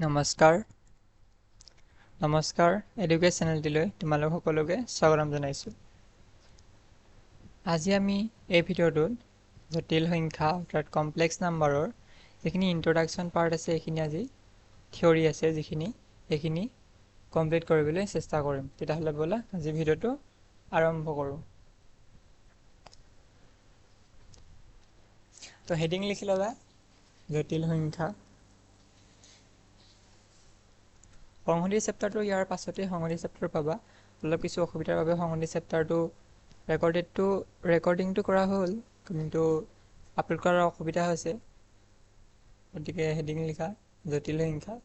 নমস্কাৰ এডুকেট চেনেলটিলৈ তোমালোক সকলোকে স্বাগতম জনাইছোঁ। আজি আমি এই ভিডিঅ'টোত জটিল সংখ্যা অৰ্থাৎ কমপ্লেক্স নাম্বাৰৰ যিখিনি ইন্ট্ৰডাকশ্যন পাৰ্ট আছে এইখিনি আজি থিয়ৰী আছে যিখিনি এইখিনি কমপ্লিট কৰিবলৈ চেষ্টা কৰিম। তেতিয়াহ'লে ব'লা আজি ভিডিঅ'টো আৰম্ভ কৰোঁ। তো হেডিং লিখি ল'বা জটিল সংখ্যা। সংহতি চেপ্টাৰটো ইয়াৰ পাছতে সংহতি চেপ্টাৰ পাবা। অলপ কিছু অসুবিধাৰ বাবে সংহতি চেপ্টাৰটো ৰেকৰ্ডিংটো কৰা হ'ল, কিন্তু আপলোড কৰাৰ অসুবিধা হৈছে। গতিকে হেডিং লিখা জটিল সংখ্যা।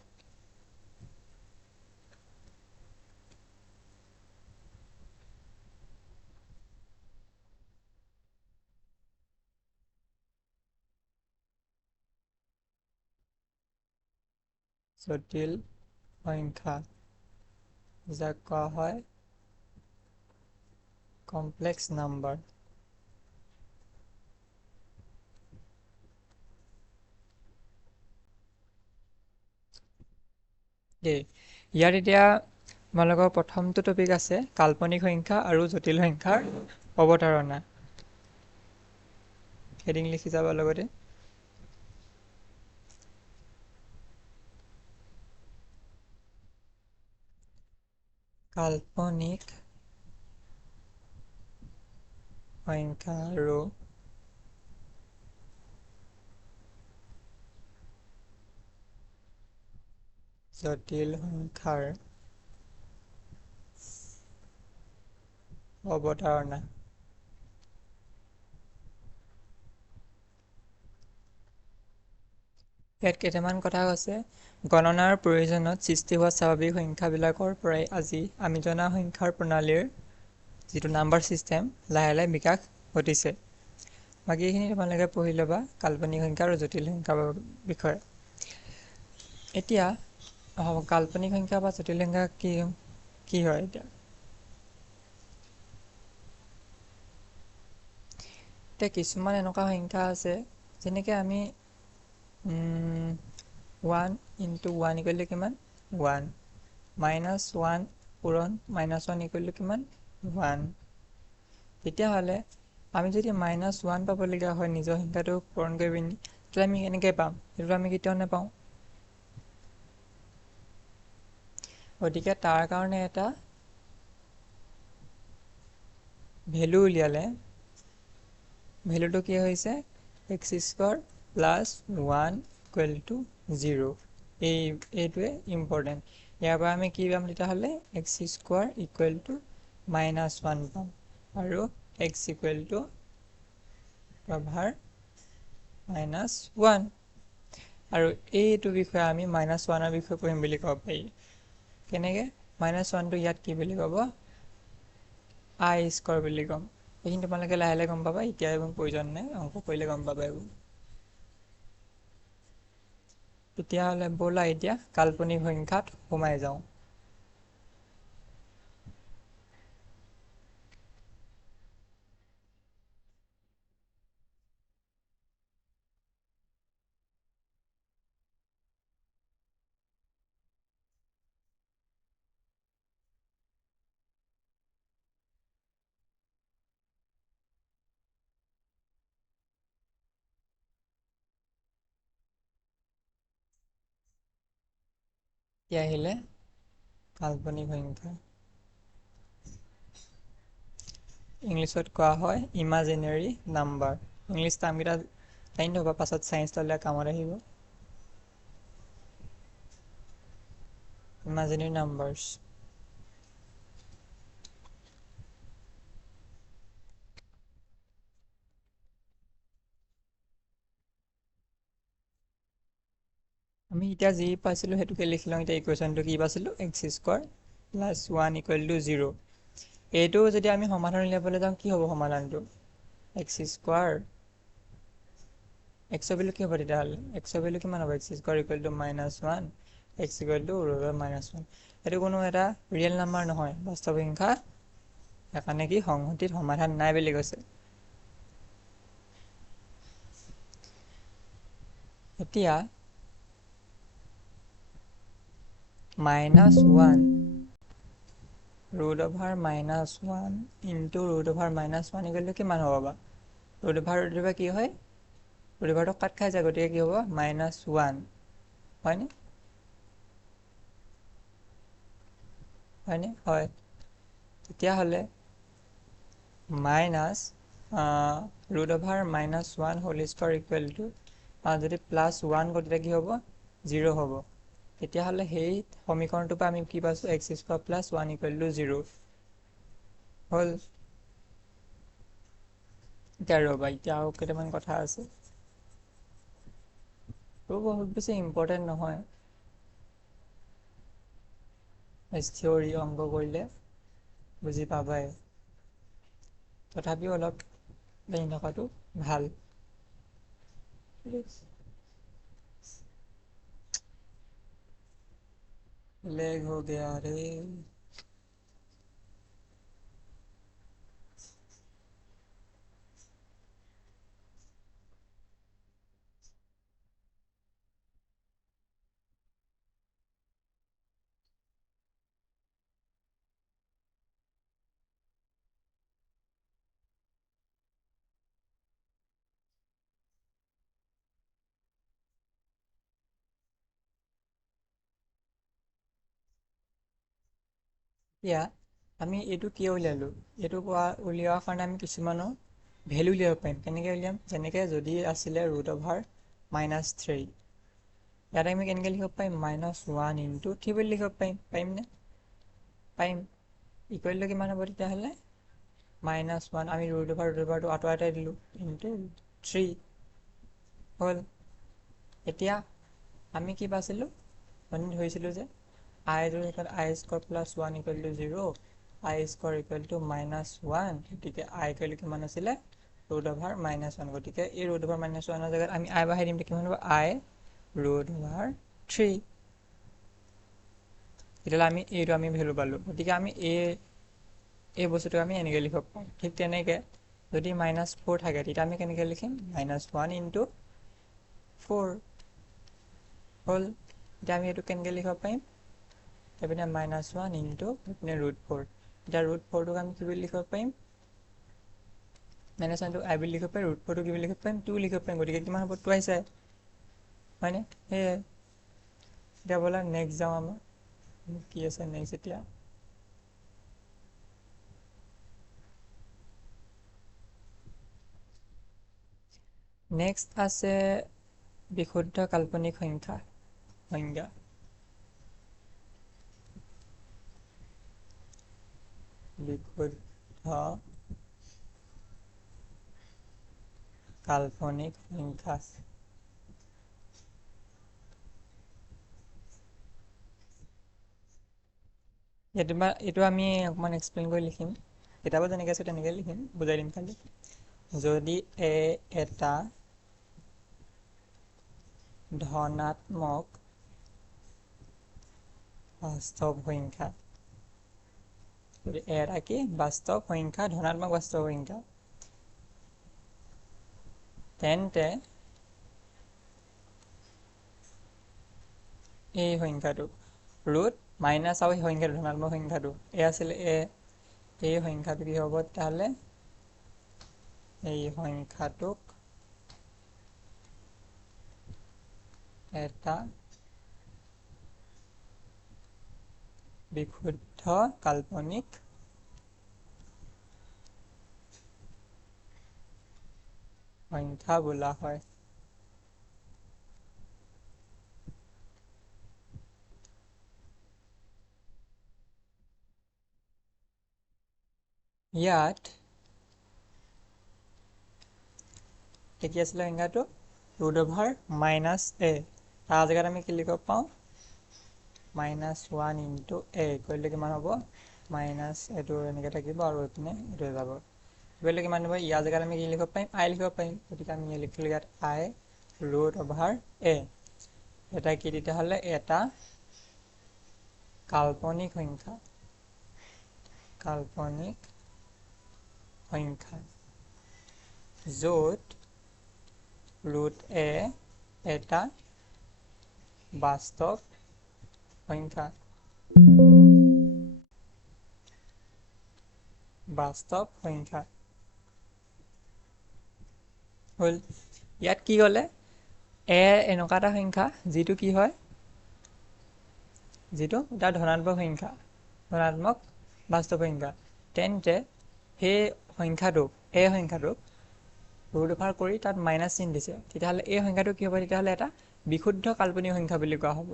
জটিল সংখ্যা যাক কোৱা হয় কমপ্লেক্স নাম্বাৰ। ইয়াত এতিয়া তোমালোকৰ প্ৰথমটো টপিক আছে কাল্পনিক সংখ্যা আৰু জটিল সংখ্যাৰ অৱতাৰণা। হেডিং লিখি যাবা লগতে। কাল্পনিক সংখ্যা আৰু জটিল সংখ্যাৰ অৱতাৰণা। ইয়াত কেইটামান কথা আছে। গণনাৰ প্ৰয়োজনত সৃষ্টি হোৱা স্বাভাৱিক সংখ্যাবিলাকৰ পৰাই আজি আমি জনা সংখ্যাৰ প্ৰণালীৰ যিটো নাম্বাৰ ছিষ্টেম লাহে লাহে বিকাশ ঘটিছে। বাকীখিনি তোমালোকে পঢ়ি ল'বা কাল্পনিক সংখ্যা আৰু জটিল সংখ্যাৰ বিষয়ে। এতিয়া কাল্পনিক সংখ্যা বা জটিল সংখ্যা কি হয় এতিয়া কিছুমান এনেকুৱা সংখ্যা আছে যেনেকৈ আমি 1 × 1 = কিমান 1, -1 পূৰণ -1 = কিমান 1। তেতিয়াহ'লে আমি যদি -1 পাবলগীয়া হয় নিজৰ সংখ্যাটো পূৰণ কৰি পিনি, তেতিয়া আমি কেনেকৈ পাম? সেইটো আমি কেতিয়াও নাপাওঁ। গতিকে তাৰ কাৰণে এটা ভেলু উলিয়ালে। ভেলুটো কি হৈছে x² + 1 = 0। এইটোৱে ইম্পৰ্টেণ্ট। ইয়াৰ পৰা আমি কি পাম তেতিয়াহ'লে x² = -1 পাম আৰু x = পাৱাৰ -1। আৰু এইটো বিষয়ে আমি -1ৰ বিষয়ে পঢ়িম বুলি ক'ব পাৰি। কেনেকৈ -1টো ইয়াত কি বুলি ক'ব I² বুলি ক'ম। এইখিনি তোমালোকে লাহে লাহে গম পাবা, এতিয়া এইবোৰ প্ৰয়োজন নাই, অংক কৰিলে গম পাবা এইবোৰ। তেতিয়াহ'লে ব'লা এতিয়া কাল্পনিক সংখ্যাত সোমাই যাওঁ। এতিয়া আহিলে কাল্পনিক সংখ্যা। ইংলিছত কোৱা হয় ইমাজিনেৰী নাম্বাৰ। ইংলিছ টাৰ্মকেইটা জানি থ'বা, পাছত চায়েন্স ল'লে কামত আহিব। Imaginary numbers. আমি এতিয়া যি পাইছিলোঁ সেইটোকে লিখি লওঁ। এতিয়া ইকুৱেশ্যনটো কি পাইছিলোঁ x² + 1 = 0। এইটো যদি আমি সমাধান উলিয়াবলৈ যাওঁ কি হ'ব সমাধানটো x²। x ৰ ভেলু কি হ'ব তেতিয়াহ'লে x ৰ ভেলু কিমান হ'ব x² = -1, x = √1। এইটো কোনো এটা ৰিয়েল নাম্বাৰ নহয়, বাস্তৱ সংখ্যা। সেইকাৰণে কি সংহতিত সমাধান নাই বুলি কৈছে। এতিয়া -1 √(-1) ইনটু √(-1) ইকুৱেল টু কিমান হ'ব বা √(-) কি হয় √(-) কাট খাই যায় গতিকে কি হ'ব -1 হয়নে হয় তেতিয়াহ'লে minus √(-1) whole square equal to যদি +1 কৰোঁ তেতিয়া কি হ'ব 0 হ'ব তেতিয়াহ'লে সেই সমীকৰণটোৰ পৰা আমি কি পাইছোঁ x² + 1 = 0 হ'ল এতিয়া ৰ'বা এতিয়া আৰু কেইটামান কথা আছে বহুত বেছি ইম্পৰ্টেণ্ট নহয় থিয়ৰী অংক কৰিলে বুজি পাবাই তথাপিও অলপ জানি থকাটো ভাল लेग हो गया रे এতিয়া আমি এইটো কিয় উলিয়ালোঁ এইটো উলিওৱাৰ কাৰণে আমি কিছুমানৰ ভেলু উলিয়াব পাৰিম কেনেকৈ উলিয়াম যেনেকৈ যদি আছিলে √(-3) ইয়াত আমি কেনেকৈ লিখিব পাৰিম -1 ইনটু 3 বুলি লিখিব পাৰিমনে পাৰিম ইকুৱেল টু কিমান হ'ব তেতিয়াহ'লে -1 আমি √(-) আঁতৰাই দিলোঁ ইনটু 3 হ'ল এতিয়া আমি কি পাইছিলোঁ আমি ধৰিছিলোঁ যে i² + 1 = 0 i² = -1 গতিকে i কিমান আছিলে √(-1) গতিকে এই √(-1) জেগাত আমি i বহাই দিম কিমান হ'ব i √(3) তেতিয়াহ'লে আমি এইটো আমি ভেলু পালোঁ গতিকে আমি এই বস্তুটো আমি এনেকৈ লিখিব পাৰোঁ ঠিক তেনেকৈ যদি -4 থাকে তেতিয়া আমি কেনেকৈ লিখিম -1 ইনটু 4 হ'ল এতিয়া আমি এইটো কেনেকৈ লিখিব পাৰিম এইপিনে -1 ইনটু এইপিনে √4 এতিয়া √4টোক আমি কি বুলি লিখিব পাৰিম -1টো i বুলি লিখিব পাৰিম √4টো কি বুলি লিখিব পাৰিম 2 লিখিব পাৰিম গতিকে কিমান হ'ব টুৱাইছ i হয়নে সেয়াই এতিয়া ব'লা নেক্সট যাওঁ আমাৰ কি আছে নেক্সট এতিয়া নেক্সট আছে বিশুদ্ধ কাল্পনিক সংজ্ঞা বিশুদ্ধ কাল্পনিক সংখ্যা এইটো আমি অকণমান এক্সপ্লেইন কৰি লিখিম কিতাপত যেনেকৈ আছে তেনেকৈ লিখিম বুজাই দিম খালি যদি এটা ধনাত্মক বাস্তৱ সংখ্যা যদি এটা কি বাস্তৱ সংখ্যা ধনাত্মক বাস্তৱ সংখ্যা তেন্তে এই সংখ্যাটো ৰুট মাইনাছ আৰু সংখ্যাটো ধনাত্মক সংখ্যাটো আছিলে এই সংখ্যাটো কি হ'ব তেতিয়াহ'লে এই সংখ্যাটোক এটা বিশুদ্ধ কাল্পনিক সংখ্যা বোলা হয় ইয়াত কি আছিলে সংখ্যাটো √(-a) তাৰ জেগাত আমি কি লিখিব পাওঁ -1 ইনটু a কৰিলে কিমান হ'ব মাইনাছ এইটো এনেকৈ থাকিব আৰু এইপিনে এইটো যাব কৰিলে কিমান হ'ব ইয়াৰ জেগাত আমি কি লিখিব পাৰিম i লিখিব পাৰিম গতিকে আমি লিখিলোঁ ইয়াত i √(-a) এটা কি তেতিয়াহ'লে এটা কাল্পনিক সংখ্যা য'ত √(a) এটা বাস্তৱ সংখ্যা বাস্তৱ সংখ্যা হ'ল। ইয়াত কি ক'লে এ এনেকুৱা এটা সংখ্যা যিটো কি হয়, যিটো এটা ধনাত্মক সংখ্যা, ধনাত্মক বাস্তৱ সংখ্যা। তেন্তে সেই সংখ্যাটোক ৰুট অভাৰ কৰি তাত মাইনাছ চিন দিছে, তেতিয়াহ'লে এই সংখ্যাটো কি হ'ব, তেতিয়াহ'লে এটা বিশুদ্ধ কাল্পনিক সংখ্যা বুলি কোৱা হ'ব।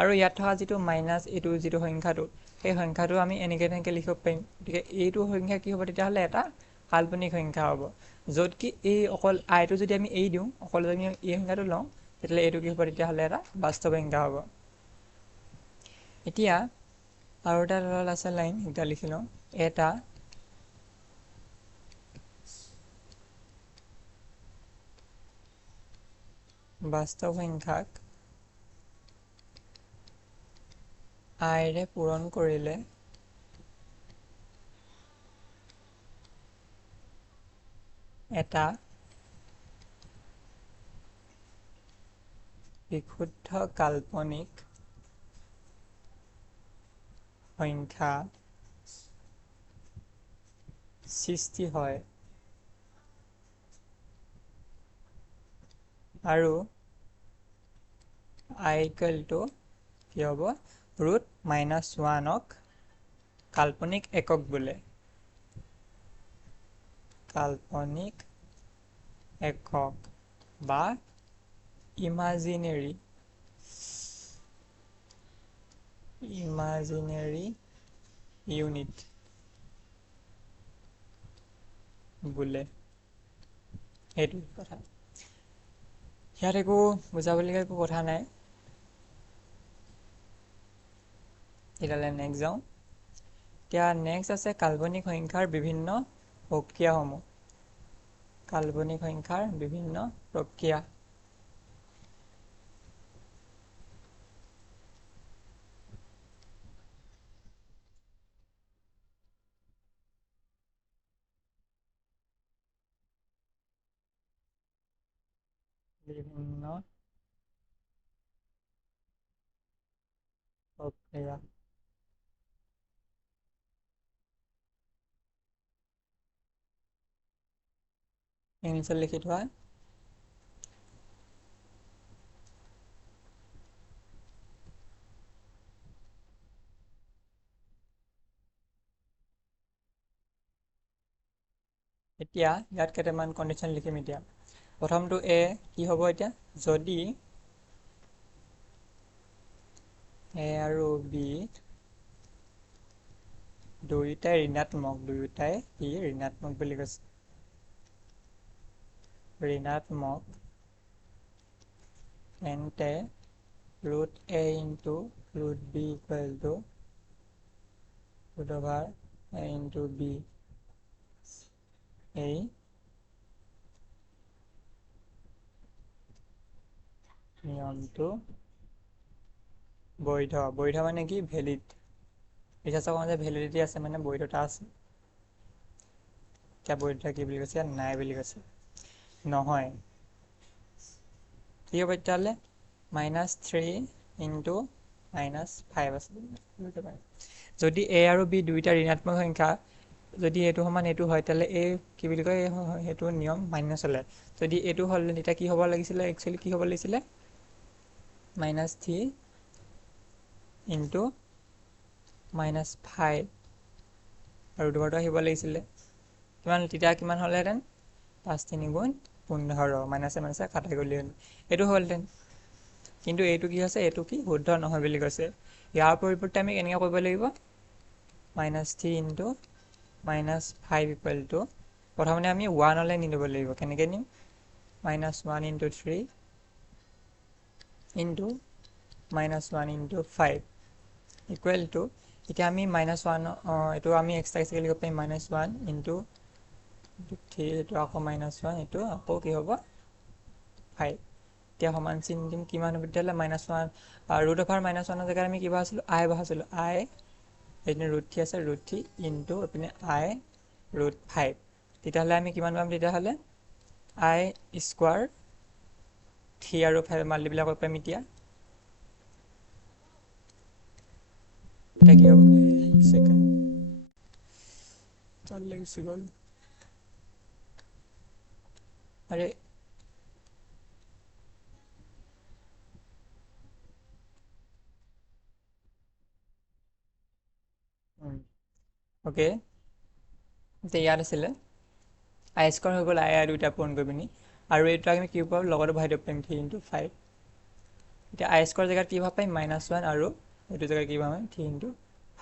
আৰু ইয়াত থকা যিটো মাইনাছ এইটো যিটো সংখ্যাটো, সেই সংখ্যাটো আমি এনেকৈ লিখিব পাৰিম। গতিকে এইটো সংখ্যা কি হ'ব, তেতিয়াহ'লে এটা কাল্পনিক সংখ্যা হ'ব। য'ত কি এই অকল আইটো যদি আমি এৰি দিওঁ, অকল যদি আমি এই সংখ্যাটো লওঁ, তেতিয়াহ'লে এইটো কি হ'ব, তেতিয়াহ'লে এটা বাস্তৱ সংখ্যা হ'ব। এতিয়া আৰু এটা তলত আছে লাইন, এটা লিখি লওঁ। এটা বাস্তৱ সংখ্যাক আইৰে পূৰণ কৰিলে এটা বিশুদ্ধ কাল্পনিক সংখ্যা সৃষ্টি হয় আৰু i ইকুৱেল টু কি হ'ব, √-1ক কাল্পনিক একক বোলে। কাল্পনিক একক বা ইমাজিনেৰী ইউনিট বোলে। সেইটো কথা। ইয়াত একো বুজাবলগীয়া একো কথা নাই। তেতিয়াহ'লে নেক্সট যাওঁ। এতিয়া নেক্সট আছে কাল্পনিক সংখ্যাৰ বিভিন্ন প্ৰক্ৰিয়াসমূহ। কাল্পনিক সংখ্যাৰ বিভিন্ন প্ৰক্ৰিয়া। বিভিন্ন প্ৰক্ৰিয়া। ইংলিছত লিখি থোৱা। এতিয়া ইয়াত কেইটামান কণ্ডিশ্যন লিখিম। এতিয়া প্ৰথমটো কি হ'ব, এতিয়া যদি এ আৰু বি দুয়োটাই ঋণাত্মক বুলি কৈছে, ঋণাত্মক, তেন্তে √a into √b equal to √a into b। এই নিয়মটো বৈধ মানে কি, ভেলিড। ৰিচাৰ্চৰ কাৰণে ভেলিডিটি আছে, মানে বৈধতা আছে। এতিয়া বৈধতা কি বুলি কৈছে, নাই বুলি কৈছে। নহয়, কি হ'ব তেতিয়াহ'লে, -3 ইনটু -5 আছে। যদি এ আৰু বি দুইটা ঋণাত্মক সংখ্যা, যদি এইটো সমান এইটো হয়, তেতিয়াহ'লে এই কি বুলি কয়, সেইটো নিয়ম মান্য চলে। যদি এইটো হ'ল, তেতিয়া কি হ'ব লাগিছিলে, একচুৱেলি কি হ'ব লাগিছিলে, -3 ইনটু -5 আৰু দুবাৰটো আহিব লাগিছিলে। তেতিয়া কিমান হ'লহেঁতেন, 5 × 3 = 15, মাইনাছে কাটা গ'লি হ'ল, এইটো হ'লহেঁতেন। কিন্তু এইটো কি হৈছে, এইটো কি শুদ্ধ নহয় বুলি কৈছে। ইয়াৰ পৰিৱৰ্তে আমি কেনেকৈ কৰিব লাগিব, -3 ইনটু -5 ইকুৱেল টু, প্ৰথমতে আমি 1লৈ নি ল'ব লাগিব। কেনেকৈ নিম, -1 into 3 into -1 into 5 equal to, এতিয়া আমি -1, এইটো আমি এক্সট্ৰা লিখিব পাৰিম, -1 ইনটু 3, এইটো আকৌ -1, এইটো আকৌ কি হ'ব, 5। এতিয়া সমান চিন দিম, কিমান হ'ব তেতিয়াহ'লে, -1, √-1 জেগাত আমি কি বহাইছিলোঁ, i বহাইছিলোঁ। এইপিনে √3 আছে, √3 ইনটু এইপিনে i√5। তেতিয়াহ'লে আমি কিমান পাম, তেতিয়াহ'লে i², 3 আৰু 5 মাল্টিপ্লাই কৰিব পাৰিম। এতিয়া কি হ'ব, তালৈ গুচি গ'ল আৰে অ'কে এতিয়া ইয়াত আছিলে আই স্কোৱাৰ হৈ গ'ল আই আই দুইটা পূৰণ কৰি পিনি আৰু এইটো আমি কি পাম লগতে বহাই দিব পাৰিম 3 × 5 এতিয়া আই স্কোৱাৰ জেগাত কি পাব পাৰিম -1 আৰু এইটো জেগাত কি পাম 3 ×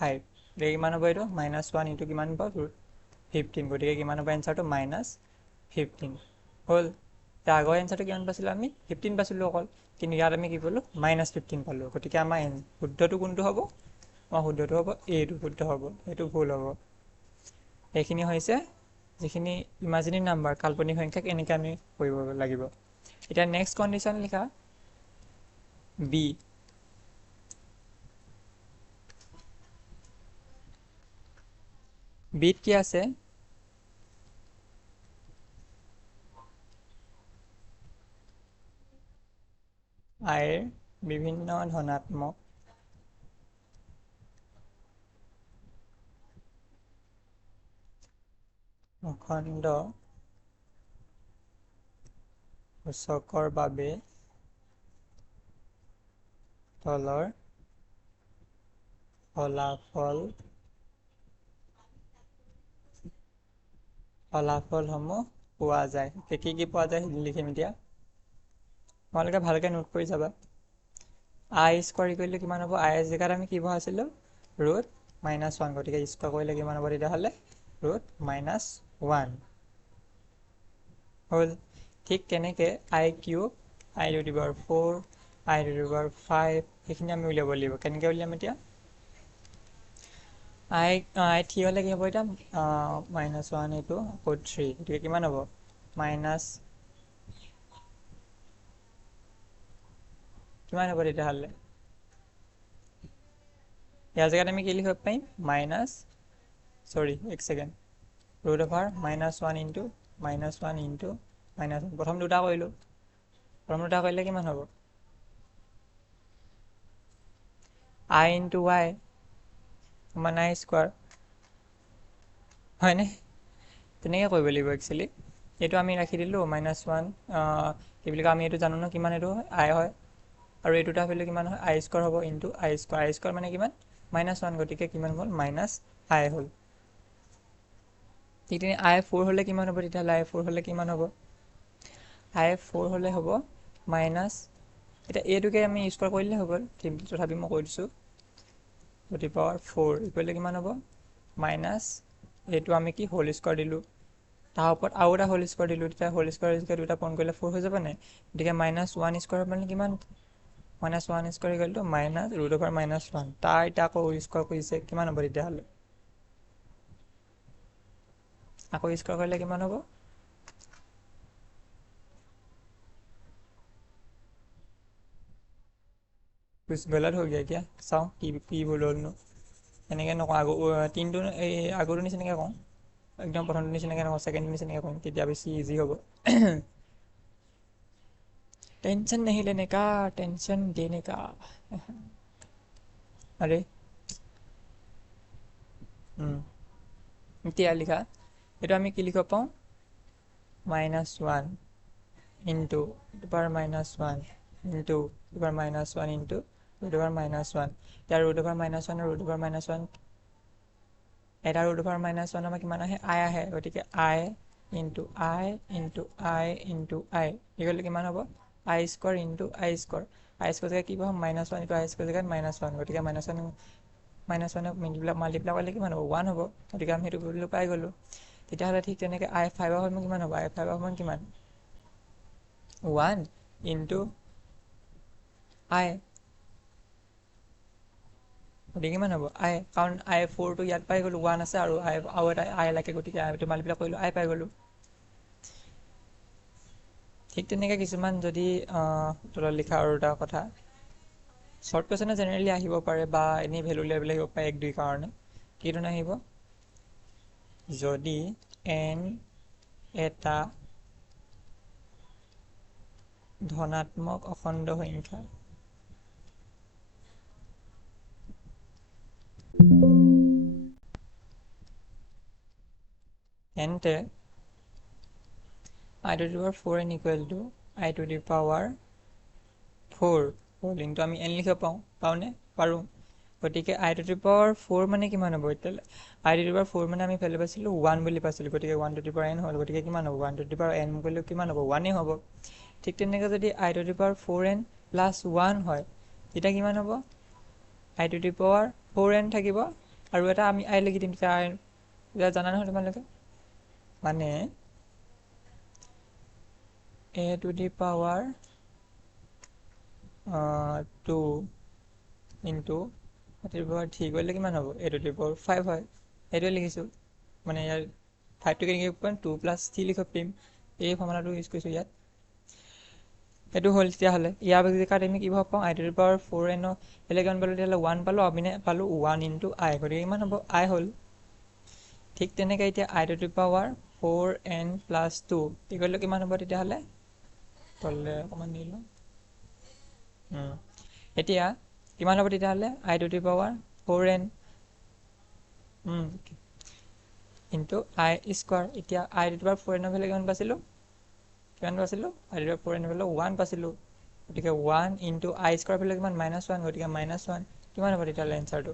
5 গতিকে কিমান হ'ব এইটো -1 ইনটু কিমান পাব 15 গতিকে কিমান হ'ব এনচাৰটো -15 হ'ল এতিয়া আগৰ এনচাৰটো কিমান পাইছিলোঁ আমি 15 পাইছিলোঁ অকল কিন্তু ইয়াত আমি কি পালোঁ -15 পালোঁ গতিকে আমাৰ শুদ্ধটো কোনটো হ'ব আমাৰ শুদ্ধটো হ'ব এইটো শুদ্ধ হ'ব এইটো ভুল হ'ব এইখিনি হৈছে যিখিনি ইমাজিনেৰী নাম্বাৰ কাল্পনিক সংখ্যাক এনেকৈ আমি কৰিব লাগিব এতিয়া নেক্সট কণ্ডিশ্যন লিখা বি বিত কি আছে আইৰ বিভিন্ন ধনাত্মক অখণ্ড সূচকৰ বাবে তলৰ ফলাফলসমূহ পোৱা যায় কি কি পোৱা যায় লিখিম এতিয়া তোমালোকে ভালকৈ নোট কৰি যাবা আই স্কোৱাৰ কৰিলে কিমান হ'ব আই জেগাত আমি কি বহাইছিলোঁ √-1 গতিকে স্কোৱাৰ কৰিলে কিমান হ'ব তেতিয়াহ'লে √-1 হ'ল ঠিক তেনেকৈ আই কিউব i⁴ i⁵ সেইখিনি আমি উলিয়াব লাগিব কেনেকৈ উলিয়াম এতিয়া আই থ্ৰী হ'লে কি হ'ব এতিয়া -1 এইটো আকৌ 3 গতিকে কিমান হ'ব কিমান হ'ব তেতিয়াহ'লে ইয়াৰ জেগাত আমি কি লিখিব পাৰিম এক ছেকেণ্ড √-1 ইনটু -1 ইনটু -1 প্ৰথম দুটা কৰিলোঁ প্ৰথম দুটা কৰিলে কিমান হ'ব i ইনটু y সমান i স্কোৱাৰ হয়নে তেনেকৈ কৰিব লাগিব একচুৱেলি এইটো আমি ৰাখি দিলোঁ -1 কি বুলি কয় আমি এইটো জানো ন কিমান এইটো আই হয় আৰু এই দুটা ভেলু কিমান হয় আই স্কোৱাৰ হ'ব ইনটু আই স্কোৱাৰ মানে কিমান -1 গতিকে কিমান হ'ল -i হ'ল ঠিক তেনে i4 হ'লে কিমান হ'ব তেতিয়াহ'লে i4 হ'লে কিমান হ'ব i4 হ'লে হ'ব মাইনাছ এতিয়া এইটোকে আমি স্কোৱাৰ কৰিলে হৈ গ'ল তথাপি মই কৈ দিছোঁ √4 ইকুৱেল কিমান হ'ব মাইনাছ এইটো আমি কি হোল স্কোৱাৰ দিলোঁ তাৰ ওপৰত আৰু এটা হোল স্কোৱাৰ দিলোঁ তেতিয়া হোল স্কোৱাৰ দুটা পূৰণ কৰিলে 4 হৈ যাব নাই গতিকে -1 স্কোৱাৰ মানে কিমান -1 স্কোৱাৰ ইকুৱেলটো -√-1 তাৰ এতিয়া আকৌ স্কোৱাৰ কৰিছে কিমান হ'ব তেতিয়াহ'লে আকৌ স্কোৱাৰ কৰিলে কিমান হ'ব গলত হৈ গৈ এতিয়া চাওঁ কি ভুল হ'লনো এনেকৈ নকওঁ তিনিটো এই আগৰটো নিচিনাকৈ কওঁ একদম প্ৰথমটো নিচিনাকৈ নকওঁ ছেকেণ্ডটো নিচিনাকৈ কওঁ তেতিয়া বেছি ইজি হ'ব টেনশ্যন नहीं लेने का टेंशन देने का আরে এতিয়া লিখা এইটো আমি কি লিখিব পাওঁ -1 ইনটু √-1 ইনটু √-1 ইনটু √-1 এতিয়া √-1 আৰু √-1 এটা √-1 আমাৰ কিমান আহে আই আহে গতিকে i into i into i into i এইগুলো কিমান হ'ব i square into i square জেগাত কি পাম -1 ইনটু i স্কোৱাৰ জেগাত -1 গতিকে -1 মাল্টিপ্লাই কৰিলে কিমান হ'ব 1 হ'ব গতিকে আমি সেইটো ভেলু পাই গ'লোঁ তেতিয়াহ'লে ঠিক তেনেকৈ i5 সমান কিমান হ'ব i5 সমান কিমান 1 ইনটু i গতিকে কিমান হ'ব i কাৰণ i4টো ইয়াত পাই গ'লোঁ 1 আছে আৰু এটা i লাগে গতিকে আইটো মাল্টিপ্লাই কৰিলোঁ i পাই গ'লোঁ ঠিক তেনেকৈ কিছুমান যদি তলত লিখা আৰু এটা কথা শ্বৰ্ট কুৱেশ্যনে জেনেৰেলি আহিব পাৰে বা এনেই ভেলু উলিয়াবলৈ আহিব পাৰে 1 2 কাৰণে কি ধৰণে আহিব যদি n এটা ধনাত্মক অখণ্ড সংখ্যা এন্তে I to the power 4n equal to I to the power 4 whole into আমি n লিখিব পাওঁনে পাৰোঁ গতিকে I to the power 4 মানে কিমান হ'ব এতিয়া I to the power 4 মানে আমি ভ্যালু পাইছিলোঁ 1 বুলি পাইছিলোঁ গতিকে 1 to the power n হ'ল গতিকে কিমান হ'ব 1 to the power n কৰিলে কিমান হ'ব 1 এ হ'ব ঠিক তেনেকৈ যদি I to the power 4n plus 1 হয় তেতিয়া কিমান হ'ব I to the power 4n থাকিব আৰু এটা আমি I লিখি দিম তেতিয়া জানা নহয় তোমালোকে মানে a to the power 2 into a to the power 3 কৰিলে কিমান হ'ব a to the power 5 হয় এইটোৱে লিখিছোঁ মানে ইয়াৰ 5 টো কেনেকৈ কৰিম 2 plus 3 লিখিব পাৰিম এই ফৰ্মুলাটো ইউজ কৰিছোঁ ইয়াত এইটো হ'ল তেতিয়াহ'লে ইয়াৰ জেগাত আমি কি পাওঁ I to the power 4n বেলেগ কিমান পালোঁ তেতিয়াহ'লে 1 পালোঁ আমি পালোঁ 1 into I গতিকে কিমান হ'ব I হ'ল ঠিক তেনেকৈ এতিয়া I to the power 4n plus 2 equal two কিমান হ'ব তেতিয়াহ'লে তললৈ অকণমান নি লওঁ এতিয়া কিমান হ'ব তেতিয়াহ'লে I to the power 4n into I square এতিয়া I to the power 4n ৰ ভেলু কিমান পাইছিলোঁ I to the power 4n ৰ ভেলু 1 পাইছিলোঁ গতিকে 1 into I square ভেলু কিমান -1 গতিকে -1 কিমান হ'ব তেতিয়াহ'লে এনচাৰটো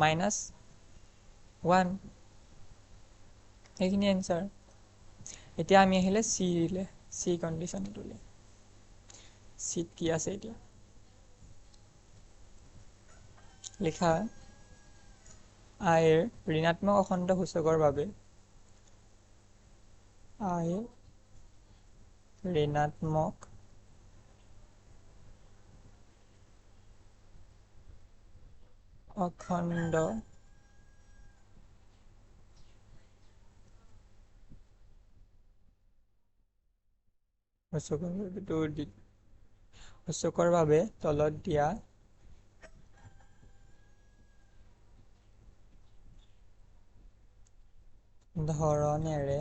-1 এইখিনি এনচাৰ এতিয়া আমি আহিলে C কণ্ডিশ্যনটোলৈ চিত কি আছে এতিয়া লিখা I ৰ ঋণাত্মক অখণ্ড সূচকৰ বাবে I ঋণাত্মক অখণ্ড সূচকৰ বাবে তলত দিয়া ধৰণেৰে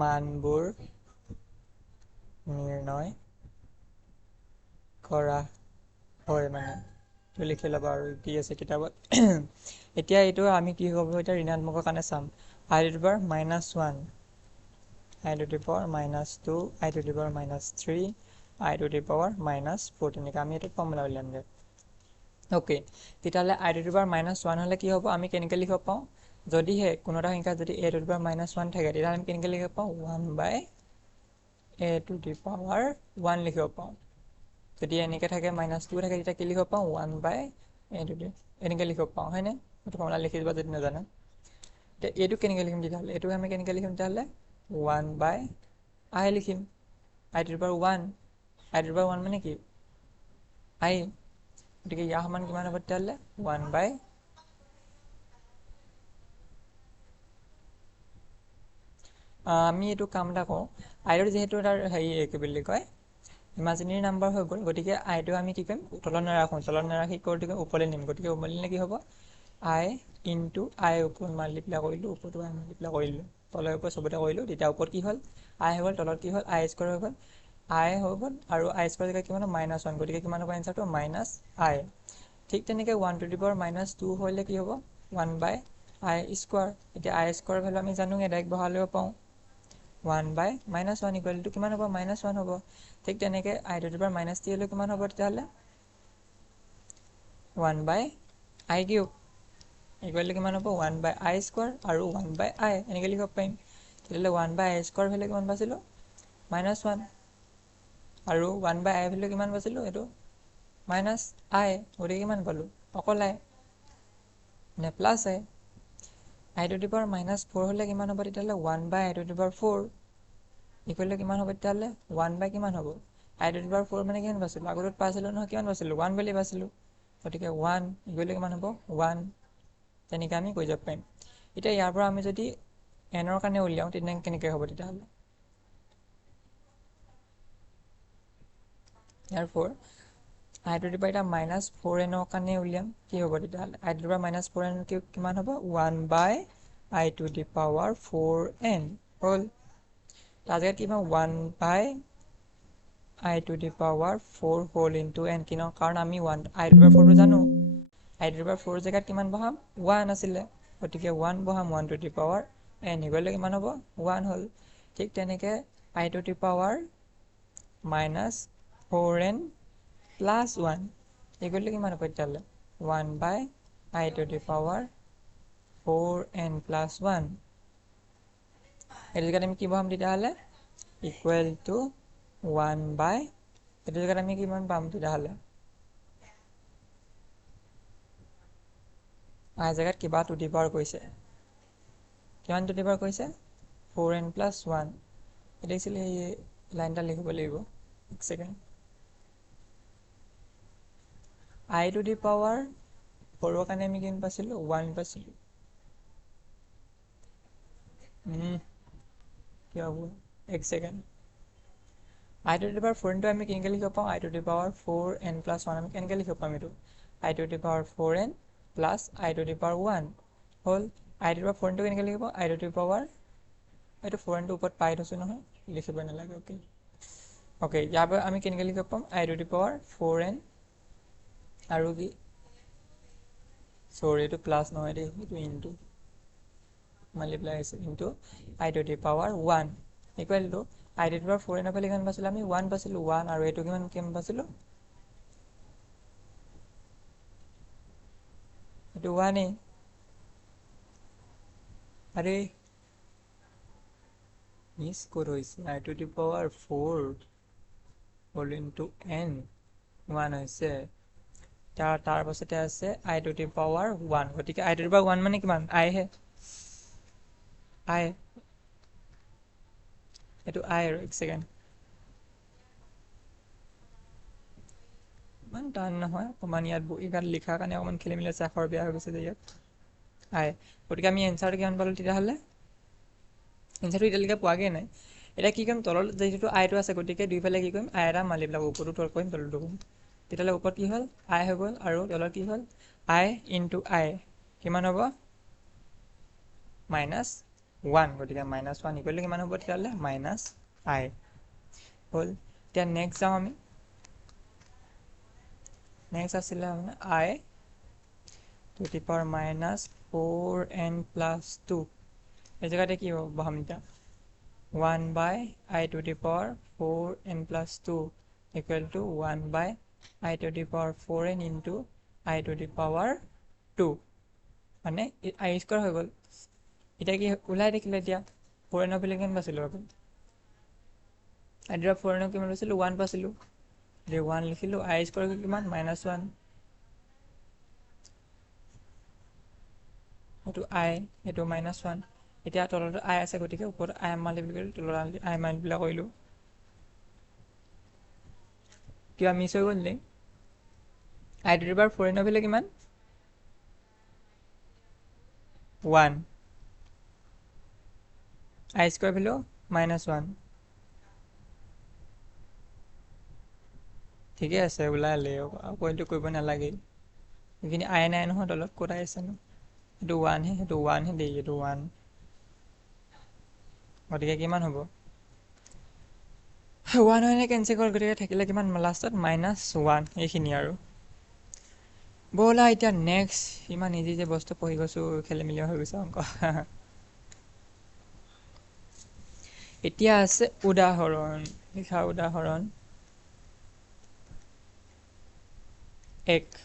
মানবোৰ নিৰ্ণয় কৰা হয় মানে তো লিখি ল'বা আৰু কি আছে কিতাপত এতিয়া এইটো আমি কি হ'ব এতিয়া ঋণাত্মকৰ কাৰণে চাম I to the power -1 I to the power -2 I to the power -3 I to the power -4 তেনেকৈ আমি এইটো ফৰ্মুলা উলিয়ামগৈ অ'কে তেতিয়াহ'লে I to the power -1 হ'লে কি হ'ব আমি কেনেকৈ লিখিব পাওঁ যদিহে কোনো এটা সংখ্যা যদি a to the power -1 থাকে তেতিয়াহ'লে আমি কেনেকৈ লিখিব পাওঁ 1/a to the power 1 লিখিব পাওঁ যদি এনেকৈ থাকে -2 থাকে তেতিয়া কি লিখিব পাওঁ 1/a to the এনেকৈ লিখিব পাওঁ হয়নে এইটো ফৰ্মুলা লিখি দিবা যদি নাজানা এতিয়া এইটো কেনেকৈ লিখিম তেতিয়াহ'লে এইটো আমি কেনেকৈ লিখিম তেতিয়াহ'লে 1/i লিখিম I to the power 1 I to the power 1 মানে কি I গতিকে ইয়াৰ সমান কিমান হ'ব তেতিয়াহ'লে 1/, আমি এইটো কাম এটা কৰোঁ আইৰ যিহেতু তাৰ হেৰি কি বুলি কয় ইমাজিনেৰী নাম্বাৰ হৈ গ'ল গতিকে আইটো আমি কি কৰিম তলত নাৰাখি গতিকে ওপৰলৈ নিম গতিকে ওপৰলৈ নিলে কি হ'ব I into I ওপৰত মাল্টিপ্লাই কৰিলোঁ ওপৰতো I মাল্টিপ্লাই কৰিলোঁ তলৰ ওপৰত চবতে কৰিলোঁ তেতিয়া ওপৰত কি হ'ল I হৈ গ'ল তলত কি হ'ল I স্কোৱাৰ হৈ গ'ল I হৈ গ'ল আৰু I স্কোৱাৰ জেগাত কিমান হ'ব -1 গতিকে কিমান হ'ব এনচাৰটো -I ঠিক তেনেকৈ 1 to the power -2 হ'লে কি হ'ব 1/i স্কোৱাৰ এতিয়া I স্কোৱাৰ ভেলু আমি জানোৱে ডাইৰেক্ট বহাই ল'ব পাৰোঁ 1/, -1 ইকুৱেল টু কিমান হ'ব -1 হ'ব ঠিক তেনেকৈ I to the power -3 হ'লে কিমান হ'ব তেতিয়াহ'লে 1/i কিউব ইকুৱেল টু কিমান হ'ব 1/i স্কোৱাৰ আৰু 1/i এনেকৈ লিখিব পাৰিম তেতিয়াহ'লে 1/i স্কোৱাৰ ভেলু কিমান পাইছিলোঁ -1 আৰু 1/i ভেলু কিমান পাইছিলোঁ এইটো -i গতিকে কিমান পালোঁ অকল I নে plus I to the power -4 হ'লে কিমান হ'ব তেতিয়াহ'লে 1/i to the power 4 equal to কিমান হ'ব তেতিয়াহ'লে 1/, কিমান হ'ব I to the power 4 মানে কিমান পাইছিলোঁ আগত পাইছিলোঁ নহয় কিমান পাইছিলোঁ 1 বুলি পাইছিলোঁ গতিকে 1 ইকুৱেল টু কিমান হ'ব 1 তেনেকৈ আমি কৰি যাব পাৰিম এতিয়া ইয়াৰ পৰা আমি যদি n ৰ কাৰণে উলিয়াওঁ তেতিয়া কেনেকৈ হ'ব তেতিয়াহ'লে ইয়াৰ I to the power এটা -4n ৰ কাৰণে উলিয়াম কি হ'ব তেতিয়াহ'লে I to the power -4n কিমান হ'ব 1/i to the power 4n হ'ল তাৰ জেগাত কি হ'ব 1/i to the power 4 whole into n কাৰণ আমি I to the power 4 টো জানো I to the power 4 জেগাত কিমান বহাম 1 আছিলে গতিকে 1 বহাম 1 two the power n equal to কিমান হ'ব 1 হ'ল ঠিক তেনেকৈ I to the power minus 4n plus 1 equal to কিমান হ'ব তেতিয়াহ'লে 1 by I to the power 4n plus 1 এইটো জেগাত আমি কি বহাম তেতিয়াহ'লে ইকুৱেল টু 1 বাই এইটো জেগাত আমি কিমান পাম তেতিয়াহ'লে I জেগাত কিবা টু দি পাৱাৰ কৈছে কিমান টু দি পাৱাৰ কৈছে 4n প্লাছ 1 এটা এক্সুৱেলি এই লাইন এটা লিখিব লাগিব এক second I to the power 4ৰ কাৰণে আমি কিমান পাইছিলোঁ 1 পাইছিলোঁ কি হ'ব এক second I to the power 4nটো আমি কেনেকৈ লিখিব পাওঁ I to the power 4n plus 1 আমি কেনেকৈ লিখিব পাম এইটো I to the power 4n plus I to the power 1 হ'ল I টু দি পাৱাৰ 4nটো কেনেকৈ লিখিব I টু দি পাৱাৰ এইটো 4nটো ওপৰত পাই থৈছোঁ নহয় লিখিবই নালাগে অ'কে ইয়াৰ পৰা আমি কেনেকৈ লিখিব পাম I to the power 4n আৰু কি চৰি এইটো প্লাছ নহয় দেই এইটো ইনটু মাল্টিপ্লাই হৈছে into I to the power 1 equal to I to the power 4n ফালে কিমান পাইছিলোঁ আমি 1 পাইছিলোঁ 1 আৰু এইটো কিমান পাইছিলোঁ এইটো 1 আৰে মিছ ক'ত হৈছে I টু দি পাৱাৰ 4 হ'ল ইনটু n 1 হৈছে তাৰ পাছতে আছে I টু দি পাৱাৰ 1 গতিকে I টু দি পাৱাৰ 1 মানে কিমান I হে I এইটো I আৰু এক ছেকেণ্ড ইমান টান নহয় অকণমান ইয়াত লিখাৰ কাৰণে অকণমান খেলি মেলি আছে আখৰ বেয়া হৈ গৈছে যে ইয়াত I গতিকে আমি এনচাৰটো কিমান পালোঁ তেতিয়াহ'লে এনচাৰটো এতিয়ালৈকে পোৱাগৈ নাই এতিয়া কি কৰিম তলত যিহেতু আইটো আছে গতিকে দুইফালে কি কৰিম I এটা মাল্টিপ্লাই ওপৰতো তল কৰিম তলতো কৰিম তেতিয়াহ'লে ওপৰত কি হ'ল I হৈ গ'ল আৰু তলত কি হ'ল I ইনটু I কিমান হ'ব মাইনাছ 1 গতিকে মাইনাছ 1 ইকুৱেল টু কিমান হ'ব তেতিয়াহ'লে মাইনাছ I হ'ল এতিয়া নেক্সট যাওঁ আমি নেক্সট আছিলে মানে I to the power minus 4n plus 2 এই জেগাতে কি হ'ব বহাম এতিয়া 1 by I to the power 4n plus 2 equal to 1 by I to the power 4n into I to the power 2 মানে I স্কোৱাৰ হৈ গ'ল এতিয়া কি ওলাই দেখিলে এতিয়া 4n ফালে কিমান পাইছিলোঁ আকৌ I to the power 4n কিমান পাইছিলোঁ 1 পাইছিলোঁ এতিয়া 1 লিখিলোঁ I স্কোৱাৰ কিমান মাইনাছ 1 সেইটো I সেইটো মাইনাছ 1 এতিয়া তলত I আছে গতিকে ওপৰত I মাল্টিপ্লাই কৰিলোঁ তলত I মাল্টিপ্লাই কৰিলোঁ কিবা মিছ হৈ গ'ল নেকি I to the power 4n ফালে কিমান 1 I স্কোৱাৰ ভেলু মাইনাছ 1 ঠিকে আছে ওলালে পইণ্টটো কৰিব নালাগে এইখিনি I নাই নহয় তলত ক'ত I আছে নো সেইটো 1 হে সেইটো 1 হে দেই এইটো 1 গতিকে কিমান হ'ব 1 হয় কেঞ্চেল হ'ল গতিকে থাকিলে কিমান লাষ্টত মাইনাছ 1 এইখিনি আৰু ব'লা এতিয়া নেক্সট ইমান ইজি যে বস্তু পঢ়ি গৈছোঁ খেলি মেলি হৈ গৈছে অংক এতিয়া আছে উদাহৰণ লিখা উদাহৰণ 1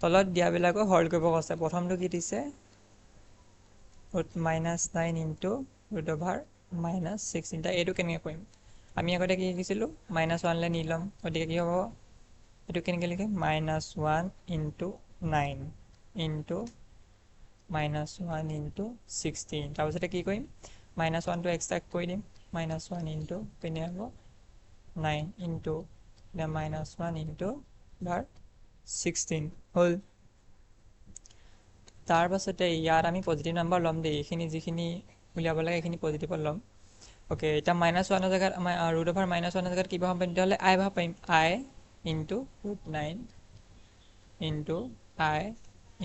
তলত দিয়াবিলাকক হৰণ কৰিব কৈছে প্ৰথমটো কি দিছে -9 ইনটু √(-16) এইটো কেনেকৈ কৰিম আমি আগতে কি লিখিছিলোঁ -1 লে নি ল'ম গতিকে কি হ'ব এইটো কেনেকৈ লিখিম -1 ইনটু 9 ইনটু -1 ইনটু 16 তাৰপিছতে কি কৰিম -1টো এক্সট্ৰাক্ট কৰি দিম -1 ইনটু পিনে হ'ব 9 ইনটু -1 ইনটু 16 হ'ল তাৰ পাছতে ইয়াত আমি পজিটিভ নাম্বাৰ ল'ম দেই এইখিনি যিখিনি উলিয়াব লাগে এইখিনি পজিটিভত ল'ম অ'কে এতিয়া -1ৰ জেগাত আমাৰ √(-1)ৰ জেগাত কি বহাব পাৰিম তেতিয়াহ'লে I বহাব পাৰিম I into √9 into I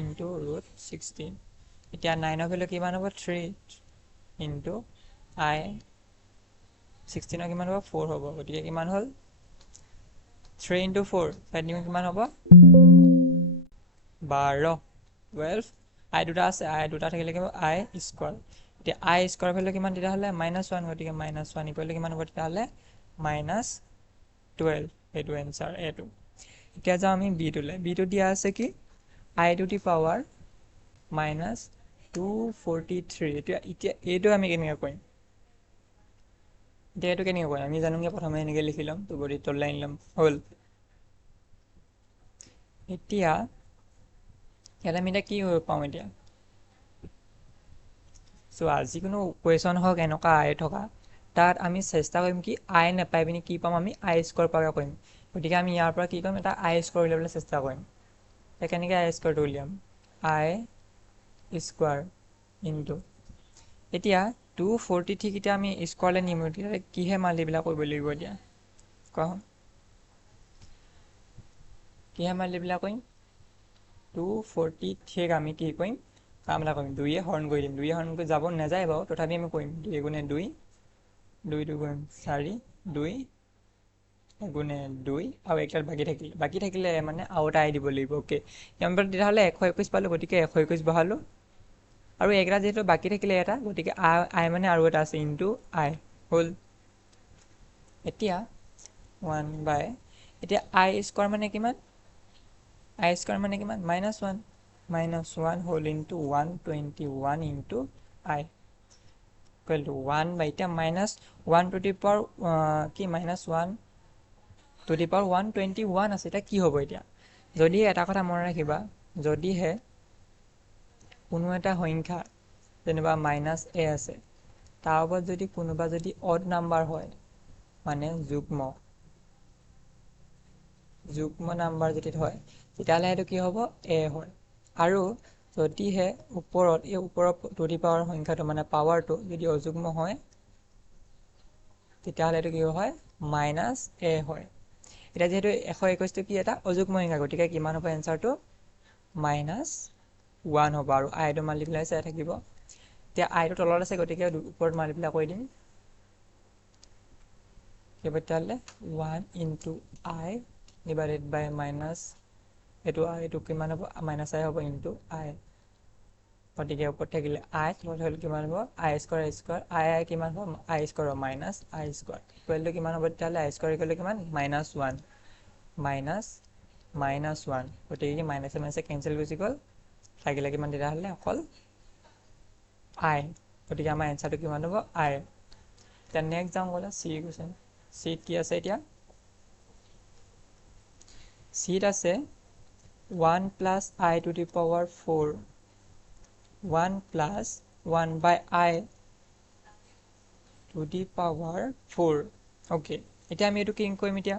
into √16 এতিয়া 9ৰ ভেলু কিমান হ'ব 3 ইনটু I 16ৰ কিমান হ'ব 4 হ'ব গতিকে কিমান হ'ল 3 ইনটু 4 চাইড কিমান হ'ব 12 আই দুটা আছে, আই দুটা থাকিলে কি হ'ব আই স্কোৱাৰ। এতিয়া আই স্কোৱাৰ ভেলু কিমান তেতিয়াহ'লে -1, গতিকে -1 ইকুৱেল কিমান হ'ব তেতিয়াহ'লে -12। সেইটো এনচাৰ এইটো। এতিয়া যাওঁ আমি বিটোলৈ। বিটো দিয়া আছে কি আই টু দি পাৱাৰ -243। এতিয়া এইটো আমি কেনেকৈ কৰিম? এতিয়া এইটো কেনেকৈ কৰিম? আমি জানোগে প্ৰথমে এনেকৈ লিখি ল'ম, তো বডি তল লাইন ল'ম, হ'ল। এতিয়া ইয়াত আমি এতিয়া কি পাওঁ এতিয়া? চোৱা, যিকোনো কুৱেশ্যন হওক এনেকুৱা আই থকা, তাত আমি চেষ্টা কৰিম কি আই নাপাই পিনি কি পাম আমি আই স্কোৱাৰ পাই কৰিম। গতিকে আমি ইয়াৰ পৰা কি কৰিম, এটা আই স্কোৱাৰ উলিয়াবলৈ চেষ্টা কৰিম। কেনেকৈ আই স্কোৱাৰটো উলিয়াম? আই স্কোৱাৰ ইনটু, এতিয়া 243 এতিয়া আমি স্কোৱাৰলৈ নিম, তেতিয়া কিহে মাল্টিপ্লাই কৰিব লাগিব এতিয়া কোৱা? কিহে মাল্টিপ্লাই কৰিম? 243 আমি কি কৰিম, কাম এটা কৰিম, 2য়ে হৰণ কৰি দিম। 2য়ে হৰণ কৰি যাব নাযায় বাৰু, তথাপি আমি কৰিম। 2 গুণে 2, 2 দুগুণ 4, 2 গুণে 2, আৰু একডাল বাকী থাকিলে মানে আৰু এটা আই দিব লাগিব। অ'কে, তেতিয়াহ'লে 121 পালোঁ, গতিকে 121 বহালোঁ। আৰু এইকেইটা যিহেতু বাকী থাকিলে এটা, গতিকে আই মানে আৰু এটা আছে, ইনটু আই, হ'ল। এতিয়া 1 বাই, এতিয়া আই স্কোৱাৰ মানে কিমান? আই স্কোৱাৰ মানে কিমান? -1, -1 হ'ল into 121 into I equal to 1 বাই, এতিয়া -1 টু দি পাৱাৰ কি -1 টু দি পাৱাৰ 121 আছে। এতিয়া কি হ'ব? এতিয়া যদি এটা কথা মনত ৰাখিবা, যদিহে কোনো এটা সংখ্যা যেনিবা -a আছে, তাৰ ওপৰত যদি কোনোবা যদি অড নাম্বাৰ হয়, মানে যুগ্ম নাম্বাৰ যদি হয়, তেতিয়াহ'লে সেইটো কি হ'ব? a হয়। আৰু যদিহে ওপৰত এই ওপৰৰ টু দি পাৱাৰ সংখ্যাটো মানে পাৱাৰটো যদি অযুগ্ম হয়, তেতিয়াহ'লে এইটো কি হয়? -a হয়। এতিয়া যিহেতু 121টো কি এটা অযুগ্ম সংখ্যা, গতিকে কিমান হ'ব এনচাৰটো? -1 হ'ব, আৰু আইটো মাল্টিপ্লাই চাই থাকিব। এতিয়া আইটো তলত আছে, গতিকে ওপৰত মাল্টিপ্লাই কৰি দিম। তেতিয়াহ'লে 1 ইনটু আই ডিভাইডেড বাই এইটো কিমান হ'ব? -i হ'ব ইনটু আই। গতিকে ওপৰত থাকিলে আই, তলত হ'লে কিমান হ'ব? আই স্কোৱাৰ, আই কিমান হ'ব? আই স্কোৱাৰ -i স্কোৱাৰ ইকুৱেলটো কিমান হ'ব তেতিয়াহ'লে? আই স্কোৱাৰ ইকুৱেলটো কিমান? -1, গতিকে কি মাইনাছে কেঞ্চেল গুচি গ'ল, থাকিলে কিমান তেতিয়াহ'লে? অকল আই। গতিকে আমাৰ এনচাৰটো কিমান হ'ব? আই। এতিয়া নেক্সট যাওঁ গ'লে চি কুৱেশ্যন। চিত কি আছে এতিয়া? চিত আছে 1 plus I to the power 4, 1 plus 1 by I to the power 4। Okay, এতিয়া আমি এইটো কি কৰিম? এতিয়া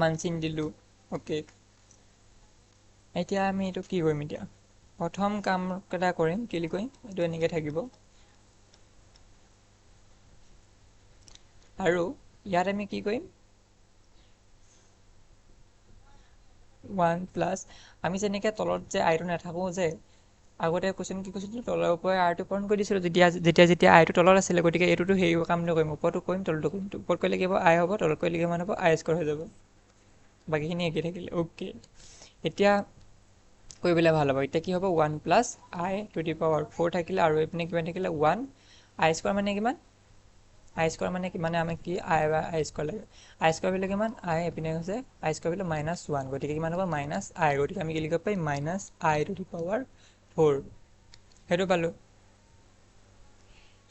মান চিন দিলোঁ। অ'কে, এতিয়া আমি এইটো কি কৰিম? এতিয়া প্ৰথম কামকেইটা কৰিম, কি কৰিম? এইটো এনেকৈ থাকিব, আৰু ইয়াত আমি কি কৰিম? 1 প্লাছ, আমি যেনেকৈ তলত যে আইটো নাথাকোঁ যে, আগতে কুৱেশ্যন কি কৈছিলোঁ? তলৰ ওপৰে আইটো পূৰণ কৰি দিছিলোঁ যেতিয়া আইটো তলত আছিলে। গতিকে এইটোতো সেই কাম নকৰিম, ওপৰতো কৰিম, তলতো কৰিম। ওপৰত কৰিলে কি হ'ব? আই হ'ব, তলত কৰিলে কিমান হ'ব? আই স্কোৱাৰ হৈ যাব। বাকীখিনি একেই থাকিলে। অ'কে, এতিয়া কৰিবলৈ ভাল হ'ব। এতিয়া কি হ'ব? 1 plus I to the power 4 থাকিলে, আৰু এইপিনে কিমান থাকিলে? 1 আই স্কোৱাৰ মানে কিমান? আই স্কোৱাৰ মানে কি? মানে আমাক কি আই বাই আই স্কোৱাৰ লাগে। আই স্কোৱাৰ ভেলু কিমান? আই এইপিনে হৈছে আই স্কোৱাৰ ভেলু -1, গতিকে কিমান হ'ব? -i, গতিকে আমি কি লিখিব পাৰিম? -i to the power 4। সেইটো পালোঁ।